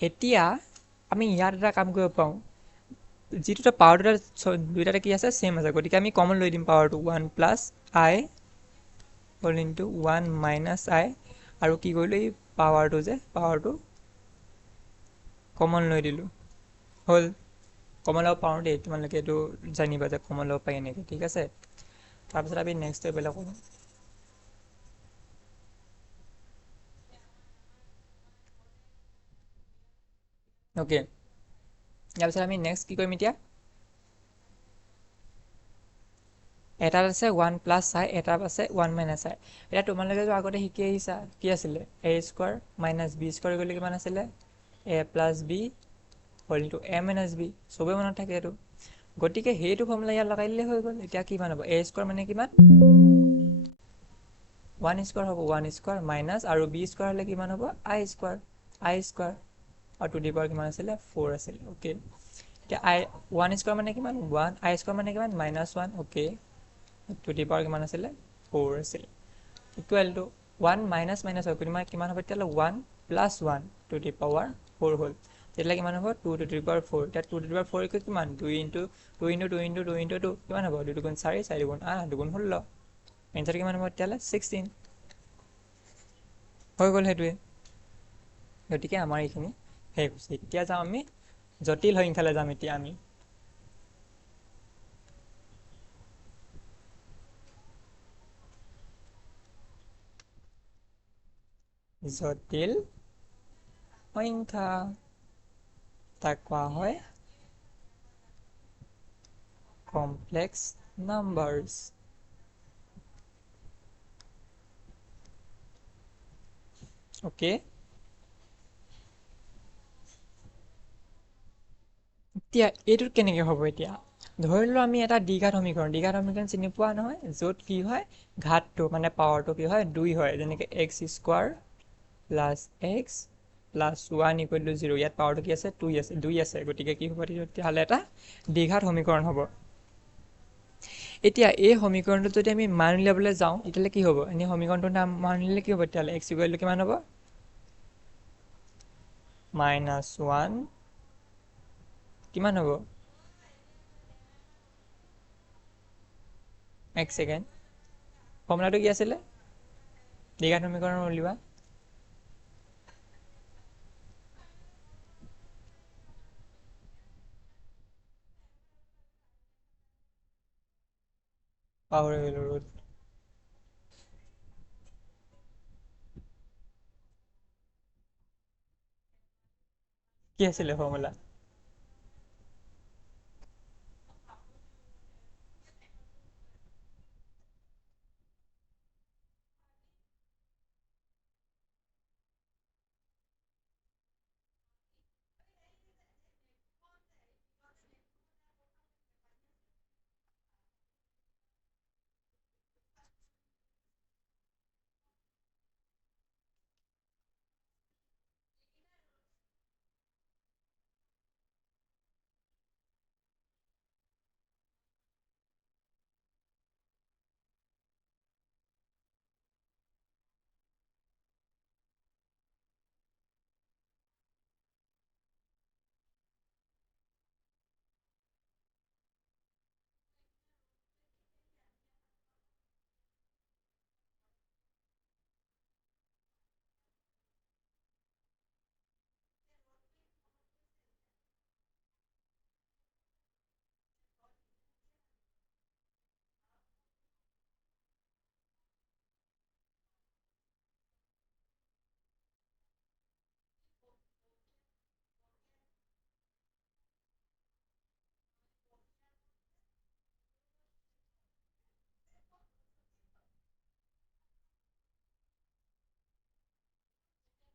এতিয়া আমি ইয়াত এটা কাম কৰিব পাৰোঁ, যিটো পাৱাৰ দুইটাতে কি আছে? ছেম আছে, গতিকে আমি কমন লৈ দিম পাৱাৰটো। 1 প্লাছ আই হ'ল ইনটু 1 মাইনাছ আই, আৰু কি কৰিলোঁ? এই পাৱাৰটো কমন লৈ দিলোঁ, হ'ল। কমন ল'ব পাৰোঁ দেই, তোমালোকে এইটো জানিবা যে কমন ল'ব পাৰি এনেকৈ, ঠিক আছে। তাৰপিছত আমি নেক্সট এইবিলাক কৰোঁ। অ'কে, তাৰপিছত আমি নেক্সট কি কৰিম? এতিয়া এটাত আছে 1 প্লাছ আই, এটাত আছে 1 মাইনাছ আই। এতিয়া তোমালোকেতো আগতে শিকি আহিছা, কি আছিলে? a square minus B square গ'লে কিমান আছিলে? a প্লাছ বি হ'ল ইনটু a মাইনাছ বি। চবেই মনত থাকে এইটো, গতিকে সেইটো ফৰ্মুলা ইয়াত লগাই দিলে হৈ গ'ল। এতিয়া কিমান হ'ব? a স্কোৱাৰ মানে কিমান? 1 স্কোয়াৰ হ'ব 1 স্কোয়াৰ মাইনাছ আৰু b স্কোয়াৰ হ'লে কিমান হ'ব i স্কোয়াৰ আৰু টু দি পাৱাৰ কিমান আছিলে 4 আছিলে ওকে এতিয়া i 1 স্কোয়াৰ মানে কিমান 1 i স্কোয়াৰ মানে কিমান -1 ওকে টু দি পাৱাৰ কিমান আছিলে 4 আছিলে ইকুৱেল টু 1 মাইনাছ মাইনাছ হয় কিমান হ'ব তেতিয়াহ'লে 1 প্লাছ 1 টু দি পাৱাৰ 4 হ'ল তেতিয়াহ'লে কিমান হ'ব 2 টু দি পাৱাৰ 4 এতিয়া 2 টু দি পাৱাৰ 4 ইকুৱেল কিমান 2 ইনটু 2 ইনটু 2 ইনটু 2 ইনটু 2 কিমান হ'ব 2 দুগুণ 4 4 দুগুণ 8 দুগুণ 16 এনসাৰ কিমান হ'ব তেতিয়াহ'লে 16 হৈ গ'ল সেইটোৱে গতিকে আমাৰ এইখিনি শেষ হৈছে এতিয়া যাওঁ আমি জটিল সংখ্যালৈ যাম এতিয়া আমি জটিল সংখ্যা তাক কোৱা হয় কমপ্লেক্স নাম্বাৰছ ওকে এতিয়া এইটোত কেনেকৈ হ'ব এতিয়া ধৰি লও আমি এটা দ্বিঘাত সমীকৰণ চিনি পোৱা নহয় য'ত কি হয় ঘাতটো মানে পাৱাৰটো কি হয় 2 হয় যেনেকৈ x square plus x plus 1 equal to 0 ইয়াত পাৱাৰটো কি আছে 2 আছে গতিকে কি হ'ব তেতিয়াহ'লে এটা দ্বিঘাত সমীকৰণ হ'ব এতিয়া এই সমীকৰণটোত যদি আমি মান উলিয়াবলৈ যাওঁ তেতিয়াহ'লে কি হ'ব এনে সমীকৰণটোৰ নাম মান উলিয়ালে কি হ'ব তেতিয়াহ'লে x ইকুৱেল টু কিমান হ'ব -1 কিমান হ'ব এক ছেকেণ্ড ফৰ্মুলাটো কি আছিলে দ্বিঘাত সমীকৰণ উলিওৱা পাহৰি গ'লো ৰোড কি আছিলে ফৰ্মুলা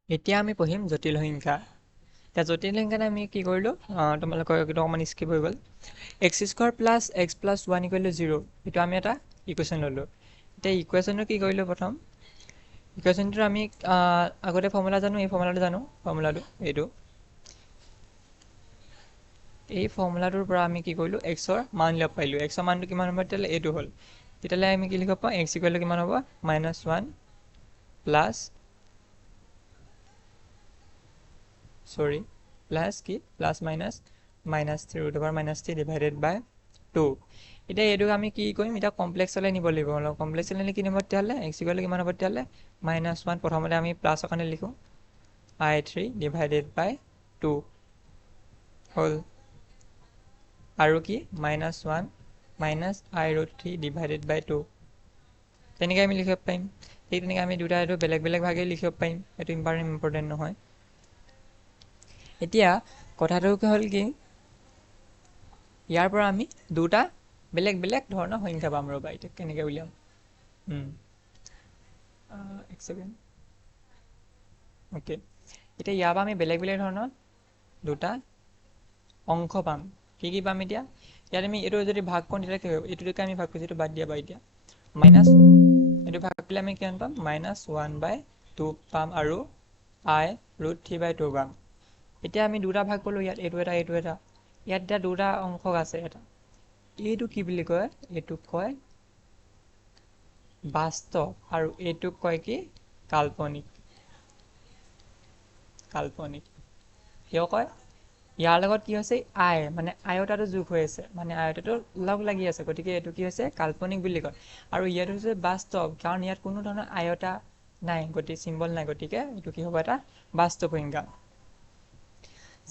এতিয়া আমি পঢ়িম জটিল সংখ্যা এতিয়া জটিল সংখ্যাত আমি কি কৰিলোঁ তোমালোকৰ এইটো অকণমান স্কিপ হৈ গ'ল x square plus x plus 1 equal to 0 এইটো আমি এটা ইকুৱেশ্যন ল'লোঁ এতিয়া ইকুৱেশ্যনটো কি কৰিলোঁ প্ৰথম ইকুৱেশ্যনটো আমি আগতে ফৰ্মুলা জানো এই ফৰ্মুলাটো জানো এইটো এই ফৰ্মুলাটোৰ পৰা আমি কি কৰিলোঁ xৰ মান উলিয়াব পাৰিলোঁ xৰ মানটো কিমান হ'ব তেতিয়াহ'লে এইটো হ'ল তেতিয়াহ'লে আমি কি লিখিব পাওঁ x ইকুৱেল টু কিমান হ'ব -1 প্লাছ প্লাছ কি প্লাছ মাইনাছ -3 √-3 ডিভাইডেড বাই 2 এতিয়া এইটোক আমি কি কৰিম এতিয়া কমপ্লেক্সলৈ নিব লাগিব কমপ্লেক্সলৈ নিলে কি নিব তেতিয়াহ'লে x ইকুৱেল টু কিমান হ'ব তেতিয়াহ'লে -1 প্ৰথমতে আমি প্লাছৰ কাৰণে লিখোঁ i3 ডিভাইডেড বাই 2 হ'ল আৰু কি -1 মাইনাছ i√3 ডিভাইডেড বাই 2 তেনেকৈ আমি লিখিব পাৰিম ঠিক তেনেকৈ আমি দুটা এইটো বেলেগ বেলেগ ভাগে লিখিব পাৰিম এইটো ইম্পৰ্টেণ্ট নহয় এতিয়া কথাটো হ'ল কি ইয়াৰ পৰা আমি দুটা বেলেগ বেলেগ ধৰণৰ সংখ্যা পাম ৰ'বা এতিয়া কেনেকৈ উলিয়াম এক ছেকেণ্ড অ'কে এতিয়া ইয়াৰ পৰা আমি বেলেগ বেলেগ ধৰণৰ দুটা অংশ পাম কি পাম এতিয়া ইয়াত আমি এইটো যদি ভাগ কৰোঁ তেতিয়া কি হ'ব এইটোকে আমি ভাগ কৰিছোঁ এইটো বাদ দিয়া বা এতিয়া এইটো ভাগ কৰিলে আমি কিমান পাম -1/2 পাম আৰু I √3/2 পাম। এতিয়া আমি দুটা ভাগ কৰিলোঁ ইয়াত, এইটো এটা এইটো এটা। ইয়াত এতিয়া দুটা অংশ আছে এটা। এইটো কি বুলি কয়? এইটোক কয় বাস্তৱ আৰু এইটোক কয় কি? কাল্পনিক। কাল্পনিক কিয় কয়? ইয়াৰ লগত কি হৈছে I মানে আয়তাটো যোগ হৈ আছে, মানে আয়তাটো লগ লাগি আছে, গতিকে এইটো কি হৈছে কাল্পনিক বুলি কয়। আৰু ইয়াত হৈছে বাস্তৱ, কাৰণ ইয়াত কোনো ধৰণৰ আয়তা নাই, গতিকে চিম্বল নাই, গতিকে এইটো কি হ'ব এটা বাস্তৱ সংখ্যা।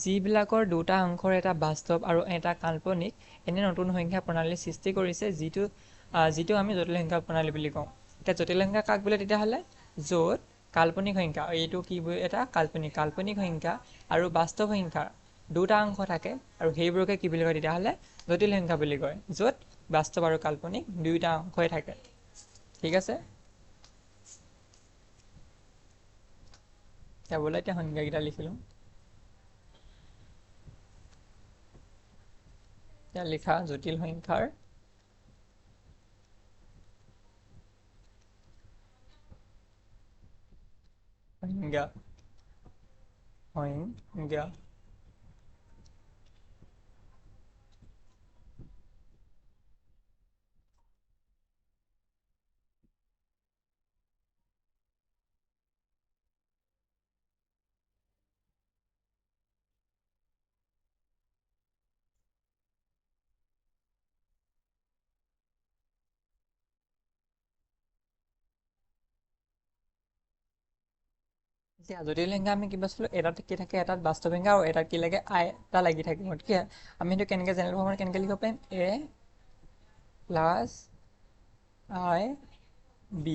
যিবিলাকৰ দুটা অংশৰ এটা বাস্তৱ আৰু এটা কাল্পনিক এনে নতুন সংখ্যা প্ৰণালীৰ সৃষ্টি কৰিছে যিটো আমি জটিল সংখ্যা প্ৰণালী বুলি কওঁ। এতিয়া জটিল সংখ্যা কাক বোলে তেতিয়াহ'লে? য'ত কাল্পনিক সংখ্যা, এইটো কি এটা কাল্পনিক সংখ্যা আৰু বাস্তৱ সংখ্যাৰ দুটা অংশ থাকে, আৰু সেইবোৰকে কি বুলি কয় তেতিয়াহ'লে? জটিল সংখ্যা বুলি কয়, য'ত বাস্তৱ আৰু কাল্পনিক দুয়োটা অংশই থাকে। ঠিক আছে, এতিয়া সংখ্যাকেইটা লিখি লওঁ। এতিয়া লিখা জটিল সংখ্যাৰ সংজ্ঞা। এতিয়া জটিল সংখ্যা আমি কিবা চালোঁ, এটাত কি থাকে? এটাত বাস্তৱ সংখ্যা আৰু এটাত কি লাগে? I এটা লাগি থাকে। গতিকে আমি সেইটো কেনেকৈ জেনেৰেল ফৰ্মত কেনেকৈ লিখিব পাৰিম? A + IB।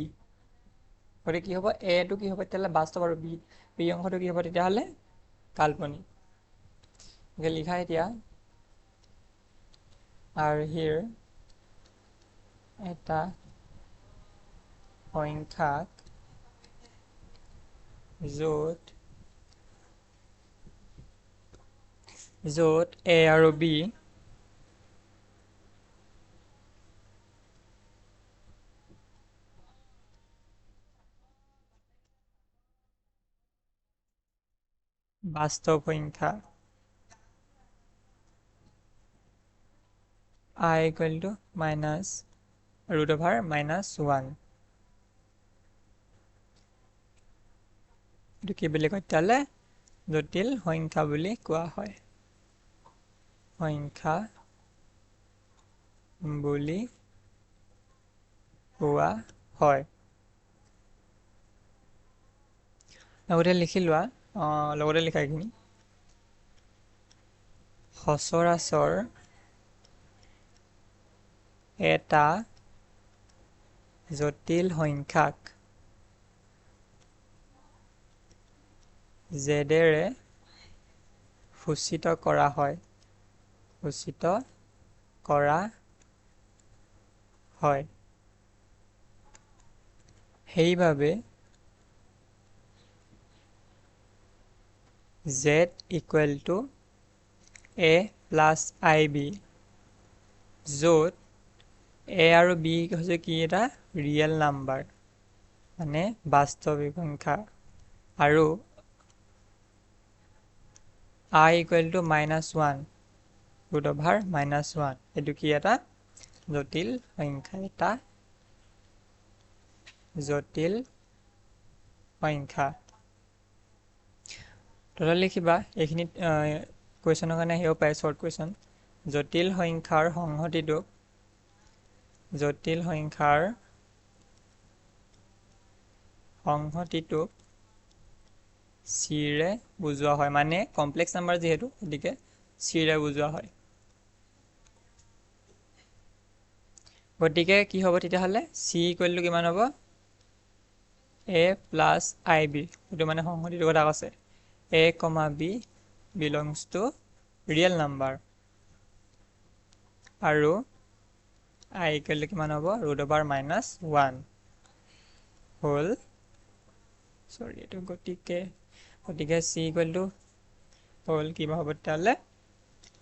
গতিকে কি হ'ব? A টো কি হ'ব তেতিয়াহ'লে বাস্তৱ, আৰু B অংশটো কি হ'ব তেতিয়াহ'লে কাল্পনিক। গতিকে লিখা এতিয়া আৰ্হিৰ এটা সংখ্যাক য'ত A আৰু B বাস্তৱ সংখ্যা, I = -√(-1)। এইটো কি বুলি কয় তেতিয়াহ'লে? জটিল সংখ্যা বুলি কোৱা হয়। সংখ্যা বুলি কোৱা হয়। লগতে লিখি লোৱা, লগতে লিখা এইখিনি। সচৰাচৰ এটা জটিল সংখ্যাক যেদৰে সূচিত কৰা হয়, সেইবাবে Z = A + IB, য'ত A আৰু B হৈছে কি? এটা ৰিয়েল নাম্বাৰ, মানে বাস্তৱিক সংখ্যা, আৰু I = -1√(-1)। এইটো কি? এটা জটিল সংখ্যা, এটা জটিল সংখ্যা। তলত লিখিবা, এইখিনিত কুৱেশ্যনৰ কাৰণে আহিব পাৰে শ্বৰ্ট কুৱেশ্যন। জটিল সংখ্যাৰ সংহতিটোক C ৰে বুজোৱা হয়, মানে কমপ্লেক্স নাম্বাৰ যিহেতু, গতিকে C ৰে বুজোৱা হয়। গতিকে কি হ'ব তেতিয়াহ'লে? C = কিমান হ'ব? A + IB। এইটো মানে সংহতিটোৰ কথা কৈছে। A, B belongs to real number, আৰু I = কিমান হ'ব? (√)-1 হ'ল, গতিকে C হ'ল কিবা হ'ব তেতিয়াহ'লে?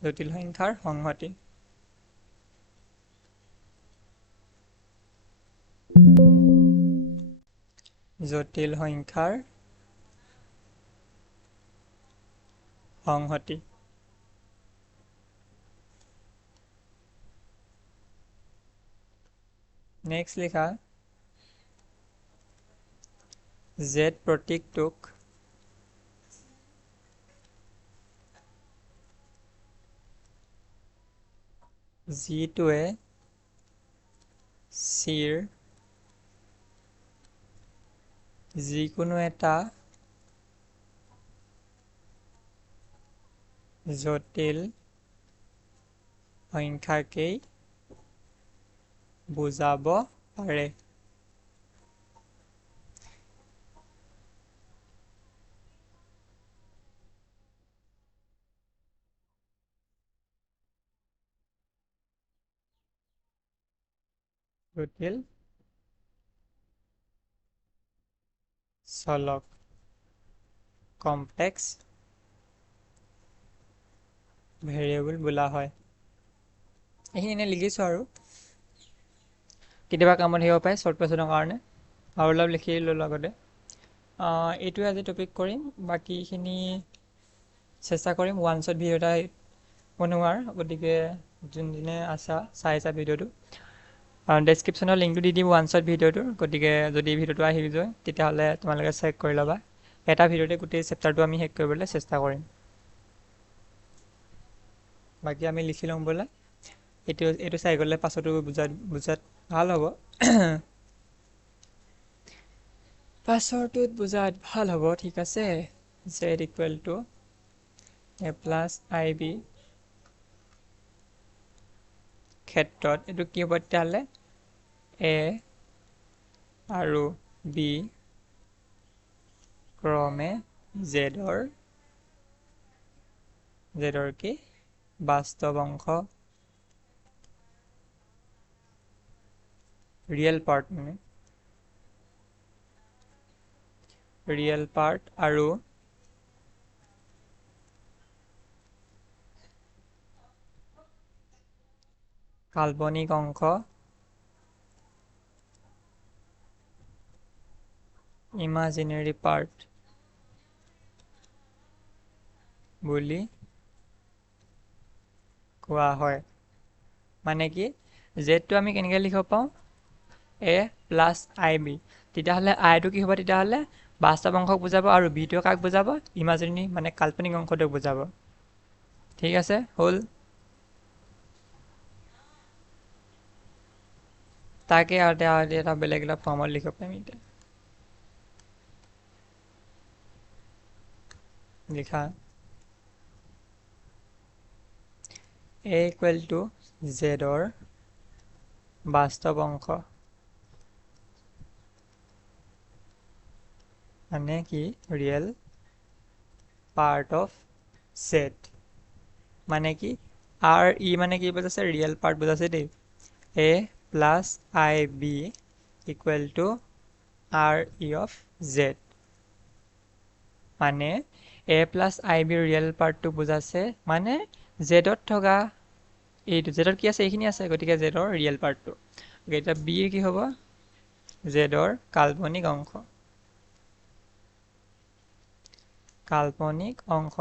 জটিল সংখ্যাৰ সংহতি। জটিল সংখ্যাৰ সংহতি। নেক্সট লিখা z প্ৰতীকটোক যিটোৱে চিৰ যিকোনো এটা জটিল সংখ্যাকেই বুজাব পাৰে। জটিল চলক কমপ্লেক্স ভেৰিয়েবল বোলা হয়। এইখিনি এনে লিখিছোঁ আৰু কেতিয়াবা কামত আহিব পাৰে শ্বৰ্ট কুৱেশ্যনৰ কাৰণে, আৰু অলপ লিখি ল'লোঁ আগতে। এইটোৱে আজি টপিক কৰিম, বাকীখিনি চেষ্টা কৰিম ওৱান শ্বট ভিডিঅ' এটা বনোৱাৰ, গতিকে যোনদিনে চাইছা ভিডিঅ'টো ডেছক্ৰিপশ্যনৰ লিংকটো দি দিম ওৱান শ্বট ভিডিঅ'টোৰ, গতিকে যদি ভিডিঅ'টো আহি যায় তেতিয়াহ'লে তোমালোকে চেক কৰি ল'বা। এটা ভিডিঅ'তে গোটেই চেপ্টাৰটো আমি শেষ কৰিবলৈ চেষ্টা কৰিম। বাকী আমি লিখি ল'ম বোলে, এইটো চাই গ'লে পাছতো বুজাত ভাল হ'ব। পাছৰটোত বুজাত ভাল হ'ব, ঠিক আছে। z equal to a plus IB ক্ষেত্ৰত এইটো কি হ'ব তেতিয়াহ'লে a আৰু b ক্ৰমে জেডৰ কি বাস্তৱ অংশ, ৰিয়েল পাৰ্ট আৰু কাল্পনিক অংশ ইমাজিনেৰী পাৰ্ট বুলি কোৱা হয়। মানে কি জেডটো আমি কেনেকৈ লিখিব পাওঁ a প্লাছ IB, তেতিয়াহ'লে আইটো কি হ'ব তেতিয়াহ'লে বাস্তৱ অংশক বুজাব, আৰু বিটো কাক বুজাব ইমাজিনেৰী মানে কাল্পনিক অংশটোক বুজাব। ঠিক আছে, হ'ল। তাকে আৰু এটা বেলেগ এটা ফৰ্মত লিখিব পাৰিম এতিয়া। লিখা a ইকুৱেল টু জেডৰ বাস্তৱ অংশ, মানে কি ৰিয়েল পাৰ্ট অফ জেড, মানে কি মানে কি বুজাইছে ৰিয়েল পাৰ্ট বুজাইছে দেই। a plus IB equal to RE of Z, মানে a প্লাছ IB ৰিয়েল পাৰ্টটো বুজাইছে, মানে জেডত থকা এইটো জেডত কি আছে এইখিনি আছে, গতিকে জেডৰ ৰিয়েল পাৰ্টটো। এতিয়া বিৰ কি হ'ব জেডৰ কাল্পনিক অংশ,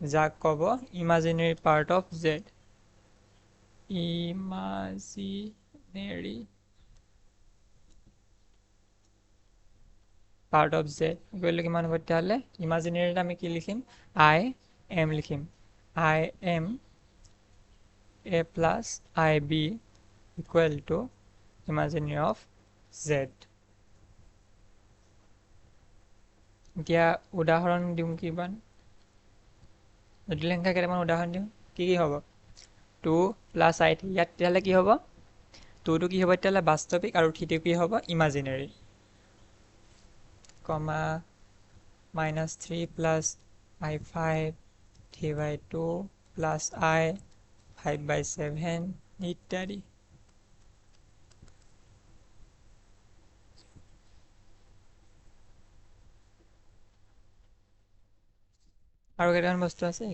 যাক ক'ব imaginary part of Z, imaginary part of Z equal কিমান হ'ব তেতিয়াহ'লে ইমাজিনেৰীত আমি কি লিখিম IM লিখিম, IM a plus IB equal to imaginary of Z. এতিয়া উদাহৰণ দিওঁ কিমান, জটিল সংখ্যা কেইটামান উদাহৰণ দিওঁ। কি হ'ব 2 প্লাছ I3, ইয়াত তেতিয়াহ'লে কি হ'ব 2টো কি হ'ব তেতিয়াহ'লে বাস্তৱিক আৰু 3টো কি হ'ব imaginary, comma -3 plus I5 3/2 plus I 5/7 ইত্যাদি। আৰু কেইটামান বস্তু আছে